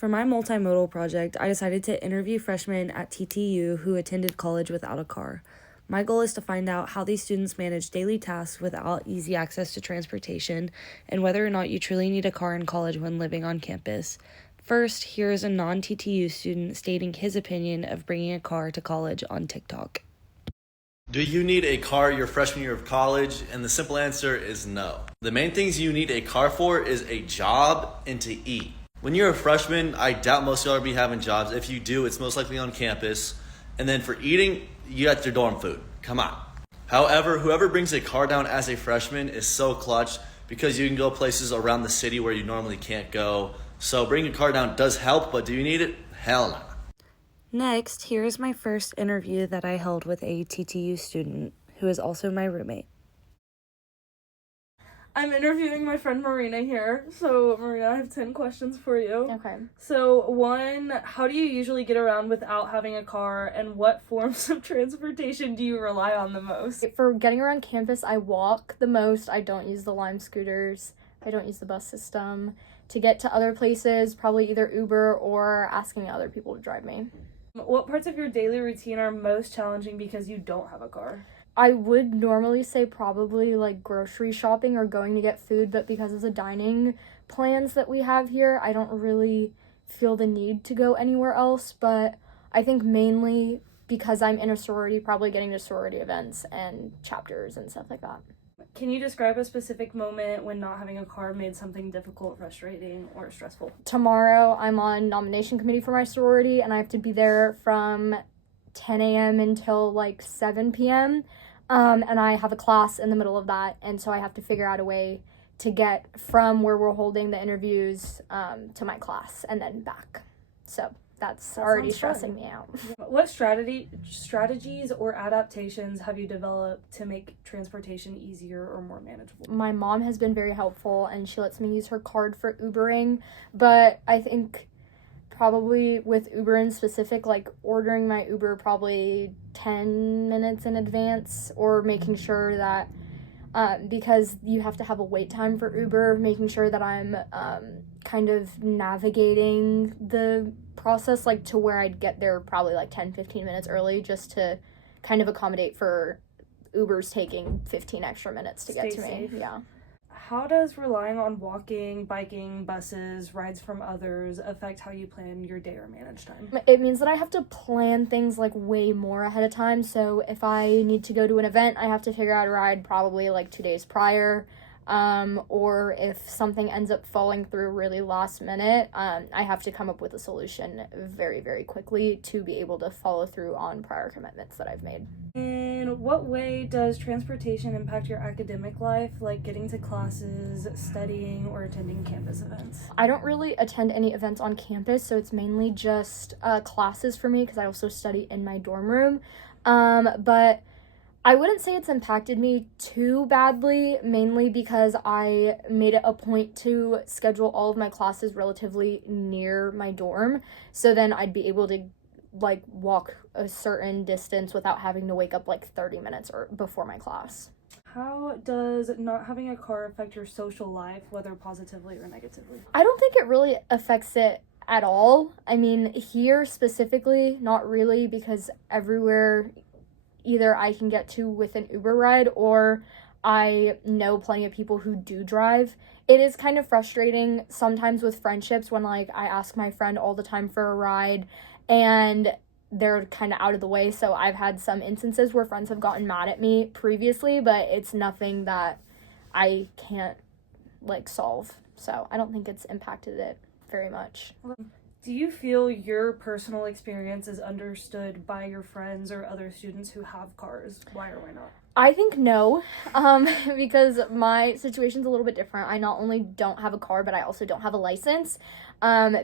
For my multimodal project, I decided to interview freshmen at TTU who attended college without a car. My goal is to find out how these students manage daily tasks without easy access to transportation and whether or not you truly need a car in college when living on campus. First, here is a non-TTU student stating his opinion of bringing a car to college on TikTok. Do you need a car your freshman year of college? And the simple answer is no. The main things you need a car for is a job and to eat. When you're a freshman, I doubt most of y'all will be having jobs. If you do, it's most likely on campus. And then for eating, you got your dorm food. Come on. However, whoever brings a car down as a freshman is so clutch because you can go places around the city where you normally can't go. So bringing a car down does help, but do you need it? Hell no. Next, here is my first interview that I held with a TTU student who is also my roommate. I'm interviewing my friend Marina here. So, Marina, I have 10 questions for you. Okay. So, one, how do you usually get around without having a car, and what forms of transportation do you rely on the most? For getting around campus, I walk the most. I don't use the Lime scooters. I don't use the bus system. To get to other places, probably either Uber or asking other people to drive me. What parts of your daily routine are most challenging because you don't have a car? I would normally say probably like grocery shopping or going to get food, but because of the dining plans that we have here, I don't really feel the need to go anywhere else. But I think mainly because I'm in a sorority, probably getting to sorority events and chapters and stuff like that. Can you describe a specific moment when not having a car made something difficult, frustrating, or stressful? Tomorrow, I'm on nomination committee for my sorority, and I have to be there from 10 a.m. until like 7 p.m. And I have a class in the middle of that, and so I have to figure out a way to get from where we're holding the interviews to my class and then back. So that's already stressing me out. What strategies or adaptations have you developed to make transportation easier or more manageable? My mom has been very helpful, and she lets me use her card for Ubering, but I think probably with Uber in specific, like ordering my Uber probably 10 minutes in advance, or making sure that because you have to have a wait time for Uber, making sure that I'm kind of navigating the process like to where I'd get there probably like 10-15 minutes early, just to kind of accommodate for Ubers taking 15 extra minutes to get to me. Yeah. How does relying on walking, biking, buses, rides from others affect how you plan your day or manage time? It means that I have to plan things like way more ahead of time. So if I need to go to an event, I have to figure out a ride probably like 2 days prior. Or if something ends up falling through really last minute, I have to come up with a solution very, very quickly to be able to follow through on prior commitments that I've made. In what way does transportation impact your academic life, like getting to classes, studying, or attending campus events? I don't really attend any events on campus, so it's mainly just classes for me because I also study in my dorm room. But I wouldn't say it's impacted me too badly, mainly because I made it a point to schedule all of my classes relatively near my dorm, so then I'd be able to like walk a certain distance without having to wake up like 30 minutes or before my class. How does not having a car affect your social life, whether positively or negatively? I don't think it really affects it at all. I mean, here specifically, not really, because everywhere either I can get to with an Uber ride or I know plenty of people who do drive. It is kind of frustrating sometimes with friendships when like I ask my friend all the time for a ride and they're kind of out of the way. So I've had some instances where friends have gotten mad at me previously, but it's nothing that I can't like solve. So I don't think it's impacted it very much. Do you feel your personal experience is understood by your friends or other students who have cars? Why or why not? I think no, because my situation's a little bit different. I not only don't have a car, but I also don't have a license,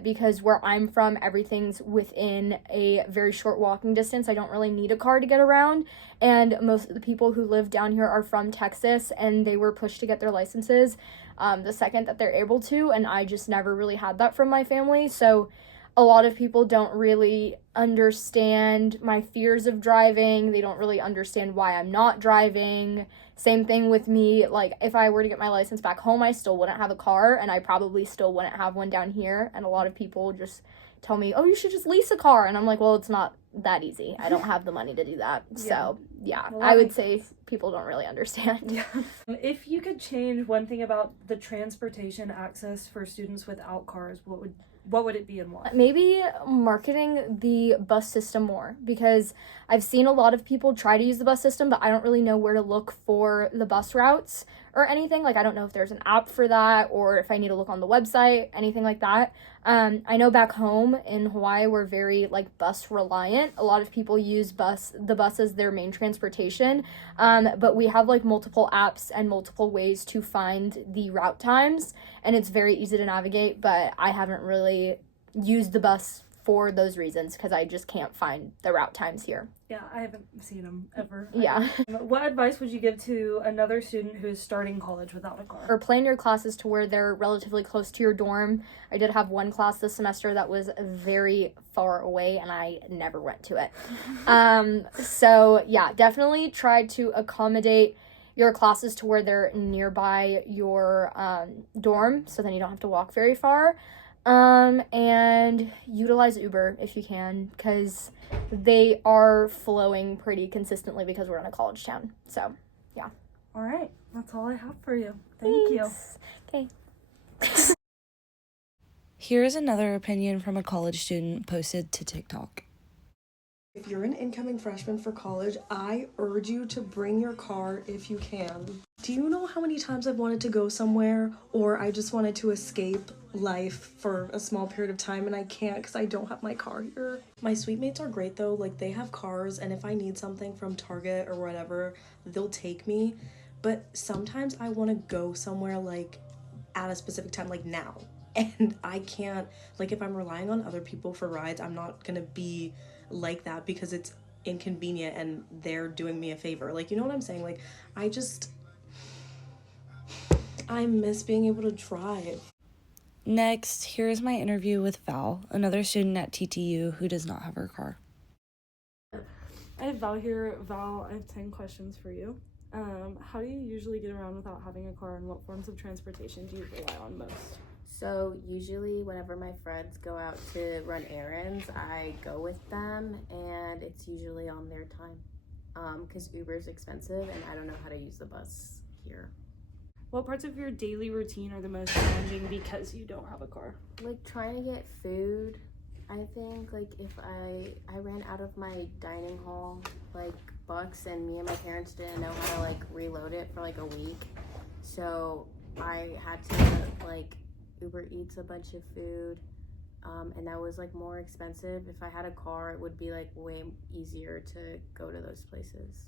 because where I'm from, everything's within a very short walking distance. I don't really need a car to get around, and most of the people who live down here are from Texas, and they were pushed to get their licenses the second that they're able to, and I just never really had that from my family, so a lot of people don't really understand my fears of driving. They don't really understand why I'm not driving. Same thing with me, like if I were to get my license back home, I still wouldn't have a car, and I probably still wouldn't have one down here. And a lot of people just tell me, oh, you should just lease a car. And I'm like, well, it's not that easy. I don't have the money to do that. So yeah, Well, I would say people don't really understand. Yeah. If you could change one thing about the transportation access for students without cars, what would it be and why? Maybe marketing the bus system more, because I've seen a lot of people try to use the bus system, but I don't really know where to look for the bus routes or anything. Like, I don't know if there's an app for that or if I need to look on the website, anything like that. I know back home in Hawaii, we're very like bus reliant. A lot of people use the bus as their main transportation. But we have like multiple apps and multiple ways to find the route times, and it's very easy to navigate, but I haven't really used the bus for those reasons because I just can't find the route times here. Yeah, I haven't seen them ever. Yeah. What advice would you give to another student who is starting college without a car? Or plan your classes to where they're relatively close to your dorm. I did have one class this semester that was very far away, and I never went to it. So yeah, definitely try to accommodate your classes to where they're nearby your dorm, so then you don't have to walk very far. And utilize Uber if you can, because they are flowing pretty consistently because we're in a college town. So yeah. All right, that's all I have for you. Thank you. Okay. Here is another opinion from a college student posted to TikTok. If you're an incoming freshman for college, I urge you to bring your car if you can. Do you know how many times I've wanted to go somewhere, or I just wanted to escape life for a small period of time and I can't because I don't have my car here? My suite mates are great though, like they have cars, and if I need something from Target or whatever, they'll take me. But sometimes I want to go somewhere like at a specific time, like now, and I can't. Like if I'm relying on other people for rides, I'm not gonna be like that because it's inconvenient and they're doing me a favor. Like, you know what I'm saying? Like, I miss being able to drive. Next, here is my interview with Val, another student at TTU who does not have her car. I have Val here. Val, I have 10 questions for you. How do you usually get around without having a car, and what forms of transportation do you rely on most? So usually whenever my friends go out to run errands, I go with them, and it's usually on their time because Uber's expensive and I don't know how to use the bus here. What parts of your daily routine are the most challenging because you don't have a car? Like trying to get food, I think. Like if I ran out of my dining hall like bucks, and me and my parents didn't know how to like reload it for like a week, so I had to like Uber Eats a bunch of food, and that was like more expensive. If I had a car, it would be like way easier to go to those places.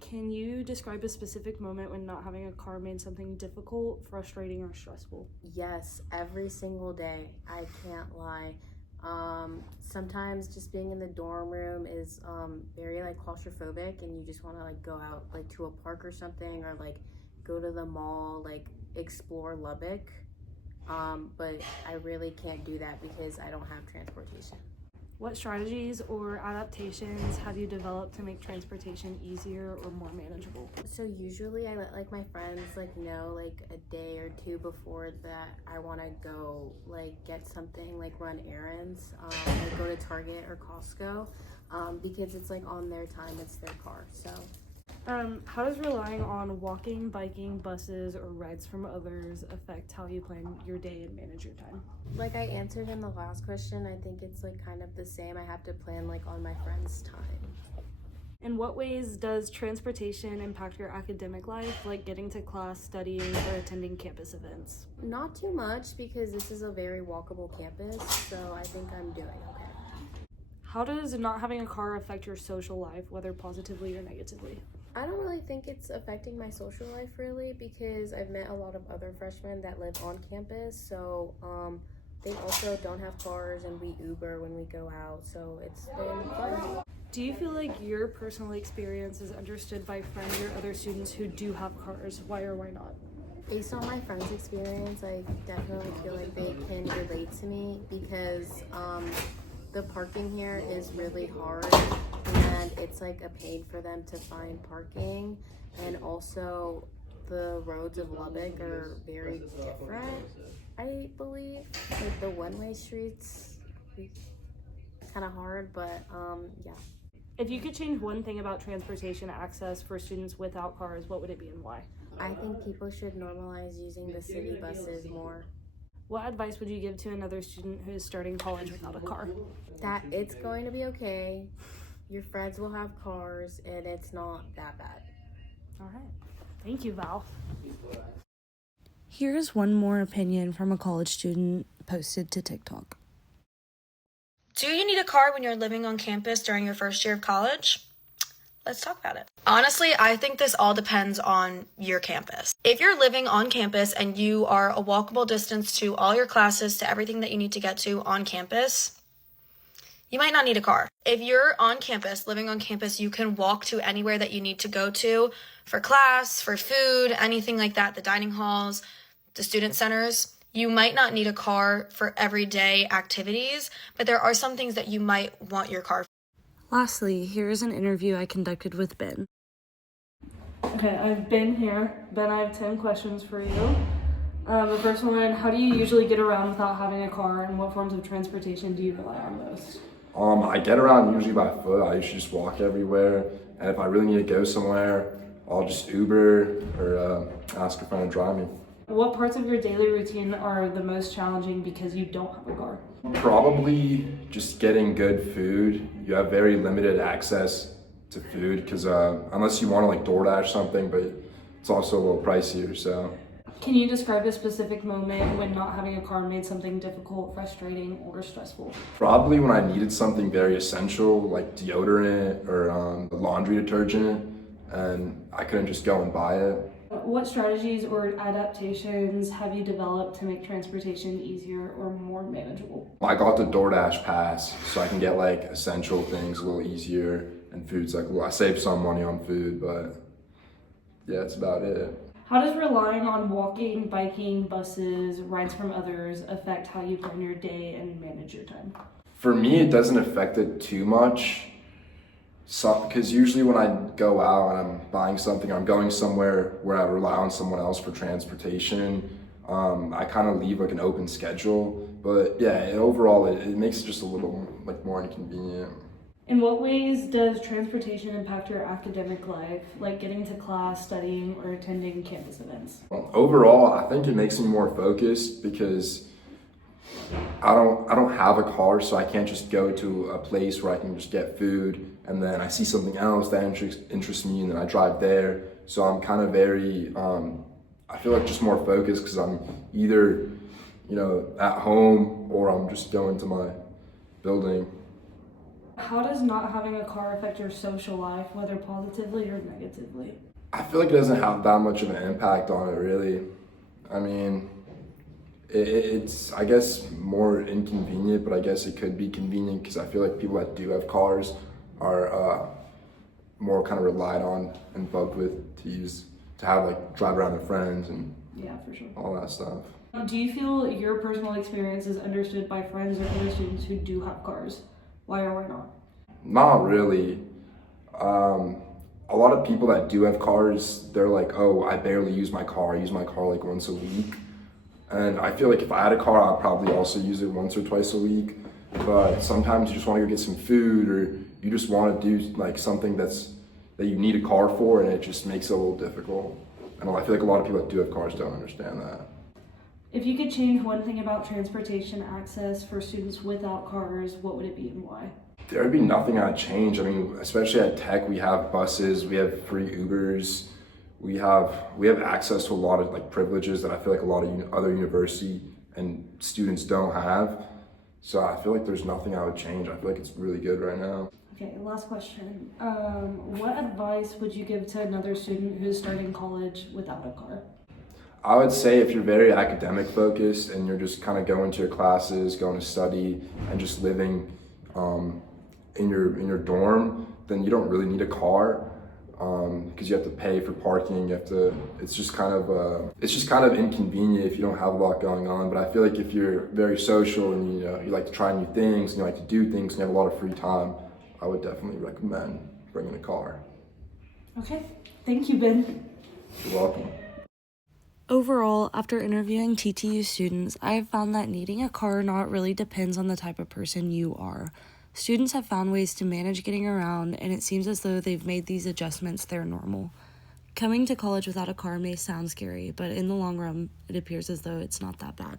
Can you describe a specific moment when not having a car made something difficult, frustrating, or stressful? Yes, every single day. I can't lie. Sometimes just being in the dorm room is very like claustrophobic, and you just want to like go out like to a park or something, or like go to the mall, like explore Lubbock. But I really can't do that because I don't have transportation. What strategies or adaptations have you developed to make transportation easier or more manageable? So usually I let like my friends like know like a day or two before that I want to go like get something, like run errands, like go to Target or Costco, because it's like on their time, it's their car. So how does relying on walking, biking, buses, or rides from others affect how you plan your day and manage your time? like I answered in the last question, I think it's like kind of the same. I have to plan like on my friends' time. In what ways does transportation impact your academic life, like getting to class, studying, or attending campus events? Not too much because this is a very walkable campus, so I think I'm doing okay. How does not having a car affect your social life, whether positively or negatively? I don't really think it's affecting my social life really, because I've met a lot of other freshmen that live on campus, so they also don't have cars and we Uber when we go out, so it's been fun. Do you feel like your personal experience is understood by friends or other students who do have cars? Why or why not? Based on my friends' experience, I definitely feel like they can relate to me because the parking here is really hard, and it's like a pain for them to find parking. And also, the roads of Lubbock are very different, I believe. Like the one-way streets, kind of hard, but yeah. If you could change one thing about transportation access for students without cars, what would it be and why? I think people should normalize using the city buses more. What advice would you give to another student who is starting college without a car? That it's going to be okay. Your friends will have cars, and it's not that bad. All right. Thank you, Val. Here's one more opinion from a college student posted to TikTok. Do you need a car when you're living on campus during your first year of college? Let's talk about it. Honestly, I think this all depends on your campus. If you're living on campus and you are a walkable distance to all your classes, to everything that you need to get to on campus, you might not need a car. If you're on campus, living on campus, you can walk to anywhere that you need to go to for class, for food, anything like that, the dining halls, the student centers. You might not need a car for everyday activities, but there are some things that you might want your car for. Lastly, here is an interview I conducted with Ben. Okay, I've been here. Ben, I have 10 questions for you. The first one, how do you usually get around without having a car, and what forms of transportation do you rely on most? I get around usually by foot. I usually just walk everywhere, and if I really need to go somewhere, I'll just Uber or ask a friend to drive me. What parts of your daily routine are the most challenging because you don't have a car? Probably just getting good food. You have very limited access to food because unless you want to like DoorDash something, but it's also a little pricier. So, can you describe a specific moment when not having a car made something difficult, frustrating, or stressful? probably when I needed something very essential like deodorant or laundry detergent, and I couldn't just go and buy it. What strategies or adaptations have you developed to make transportation easier or more manageable? I got the DoorDash pass so I can get like essential things a little easier, and food's like, well, I saved some money on food, but yeah, that's about it. How does relying on walking, biking, buses, rides from others affect how you plan your day and manage your time? For me, it doesn't affect it too much. Because usually when I go out and I'm buying something, I'm going somewhere where I rely on someone else for transportation. I kind of leave like an open schedule, but yeah, overall it makes it just a little like more inconvenient. In what ways does transportation impact your academic life, like getting to class, studying, or attending campus events? Overall, I think it makes me more focused because I don't have a car, so I can't just go to a place where I can just get food and then I see something else that interests me and then I drive there. So I'm kind of very, I feel like just more focused because I'm either, at home or I'm just going to my building. How does not having a car affect your social life, whether positively or negatively? I feel like it doesn't have that much of an impact on it, really. I mean, it's I guess more inconvenient, but I guess it could be convenient because I feel like people that do have cars are more kind of relied on and bugged with to have like drive around their friends and Yeah, for sure. all that stuff. Do you feel your personal experience is understood by friends or other students who do have cars? Why or why not? Not really. A lot of people that do have cars, they're like, oh, I barely use my car. I use my car like once a week. And I feel like if I had a car, I'd probably also use it once or twice a week. But sometimes you just want to go get some food, or you just want to do like something that you need a car for, and it just makes it a little difficult. And I feel like a lot of people that do have cars don't understand that. If you could change one thing about transportation access for students without cars, what would it be and why? There would be nothing I'd change. I mean, especially at Tech, we have buses, we have free Ubers, we have access to a lot of like privileges that I feel like a lot of other university and students don't have. So I feel like there's nothing I would change. I feel like it's really good right now. Okay, last question. What advice would you give to another student who's starting college without a car? I would say if you're very academic focused and you're just kind of going to your classes, going to study, and just living in your dorm, then you don't really need a car. because you have to pay for parking. It's just kind of inconvenient if you don't have a lot going on. But I feel like if you're very social and you like to try new things and you like to do things and you have a lot of free time, I would definitely recommend bringing a car. Okay, thank you, Ben. You're welcome. Overall, after interviewing TTU students, I have found that needing a car or not really depends on the type of person you are. Students have found ways to manage getting around, and it seems as though they've made these adjustments their normal. Coming to college without a car may sound scary, but in the long run, it appears as though it's not that bad.